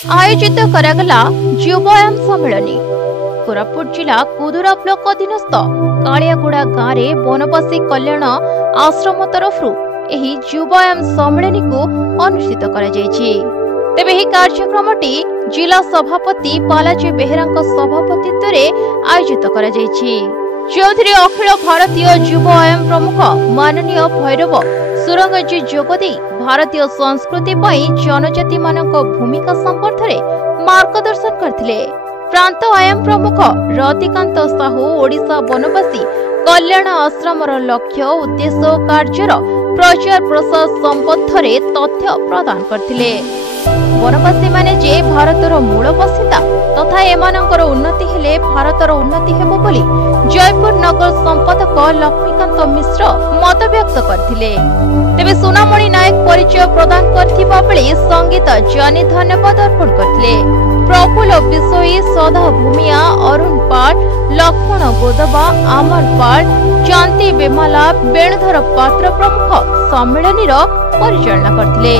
आयोजित करागला युवायाम सम्मेलन। कोरापुट जिला कुदुरा ब्लॉक अधीनस्थ कालियागुड़ा गाँव में बनवासी कल्याण आश्रम तरफ युवायाम सम्मेलन को अनुष्ठित तेबे ही कार्यक्रम जिला सभापति बालाजी बेहेरा सभापतित्व आयोजित चौधरी अखिल भारतीय युव आयाम प्रमुख माननीय भैरव सुरंगजी जोगदी भारतीय संस्कृति जनजाति मानक भूमिका संपर्क में मार्गदर्शन करथिले। प्रांत आयाम प्रमुख रतिकांत साहू ओडिशा वनवासी कल्याण आश्रम लक्ष्य उद्देश्य और कार्यर प्रचार प्रसार संबंध में तथ्य प्रदान करथिले। वनवासी माने जे भारतर मूल बसिंदा तथा एमानंकर उन्नति हेले भारतर उन्नति हेबो बोली जयपुर नगर संपादक लक्ष्मीकांत मिश्र मत व्यक्त करथिले। तेबे सोनामणि नायक परिचय प्रदान करथिबा बेले संगीत जानी धन्यवाद अर्पण करथिले। प्रफुल्ल विषयी सदा भूमिया अरुण पाठ लक्ष्मण गोदबा आमर पाठ चांदी बेमाला वेणुधर पात्र प्रमुख सम्मेलन परिचालना करथिले।